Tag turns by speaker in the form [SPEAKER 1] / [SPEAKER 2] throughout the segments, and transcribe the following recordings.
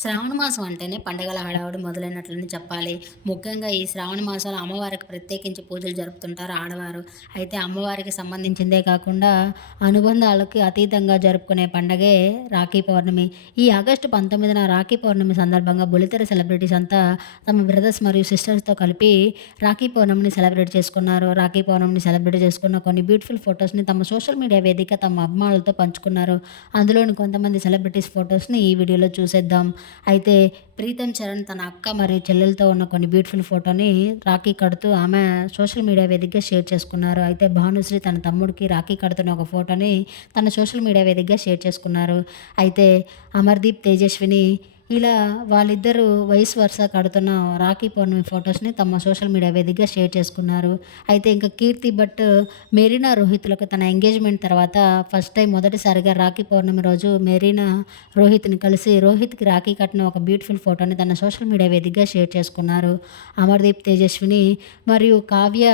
[SPEAKER 1] శ్రావణ మాసం అంటేనే పండగల హడావుడి మొదలైనట్లని చెప్పాలి. ముఖ్యంగా ఈ శ్రావణ మాసంలో అమ్మవారికి ప్రత్యేకించి పూజలు జరుపుతుంటారు ఆడవారు. అయితే అమ్మవారికి సంబంధించిందే కాకుండా అనుబంధాలకి అతీతంగా జరుపుకునే పండగే రాఖీ పౌర్ణమి. ఈ ఆగస్టు పంతొమ్మిదిన రాఖీ పౌర్ణమి సందర్భంగా బులితెర సెలబ్రిటీస్ అంతా తమ బ్రదర్స్ మరియు సిస్టర్స్తో కలిపి రాఖీ పౌర్ణమిని సెలబ్రేట్ చేసుకున్నారు. రాఖీ పౌర్ణమిని సెలబ్రేట్ చేసుకున్న కొన్ని బ్యూటిఫుల్ ఫొటోస్ని తమ సోషల్ మీడియా వేదిక తమ అభిమానులతో పంచుకున్నారు. అందులోని కొంతమంది సెలబ్రిటీస్ ఫొటోస్ని ఈ వీడియోలో చూసేద్దాం. అయితే ప్రీతం చరణ్ తన అక్క మరియు చెల్లెలతో ఉన్న కొన్ని బ్యూటిఫుల్ ఫోటోని రాఖీ కడుతూ ఆమె సోషల్ మీడియా వేదికగా షేర్ చేసుకున్నారు. అయితే భానుశ్రీ తన తమ్ముడికి రాఖీ కడుతున్న ఒక ఫోటోని తన సోషల్ మీడియా వేదికగా షేర్ చేసుకున్నారు. అయితే అమర్దీప్ తేజస్విని ఇలా వాళ్ళిద్దరూ వయసు వరుస కడుతున్న రాఖీ పౌర్ణమి ఫొటోస్ని తమ సోషల్ మీడియా వేదికగా షేర్ చేసుకున్నారు. అయితే ఇంకా కీర్తి భట్ మెరీనా రోహిత్లకు తన ఎంగేజ్మెంట్ తర్వాత ఫస్ట్ టైం మొదటిసారిగా రాఖీ పౌర్ణమి రోజు మెరీనా రోహిత్ని కలిసి రోహిత్కి రాఖీ కట్టిన ఒక బ్యూటిఫుల్ ఫోటోని తన సోషల్ మీడియా వేదికగా షేర్ చేసుకున్నారు. అమర్దీప్ తేజస్విని మరియు కావ్య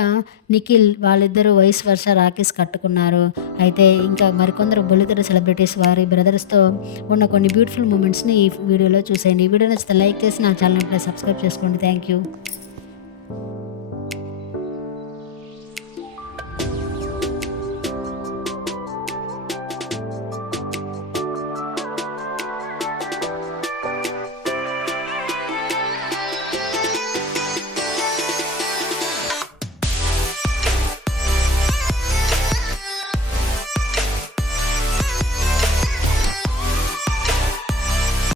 [SPEAKER 1] నిఖిల్ వాళ్ళిద్దరూ వయసు వరుస రాఖీస్ కట్టుకున్నారు. అయితే ఇంకా మరికొందరు బుల్లితెర సెలబ్రిటీస్ వారి బ్రదర్స్తో ఉన్న కొన్ని బ్యూటిఫుల్ మూమెంట్స్ని ఈ వీడియోలో చూసేయండి. ఈ వీడియో నచ్చితే లైక్ చేసి నా ఛానల్ సబ్స్క్రైబ్ చేసుకోండి. Thank you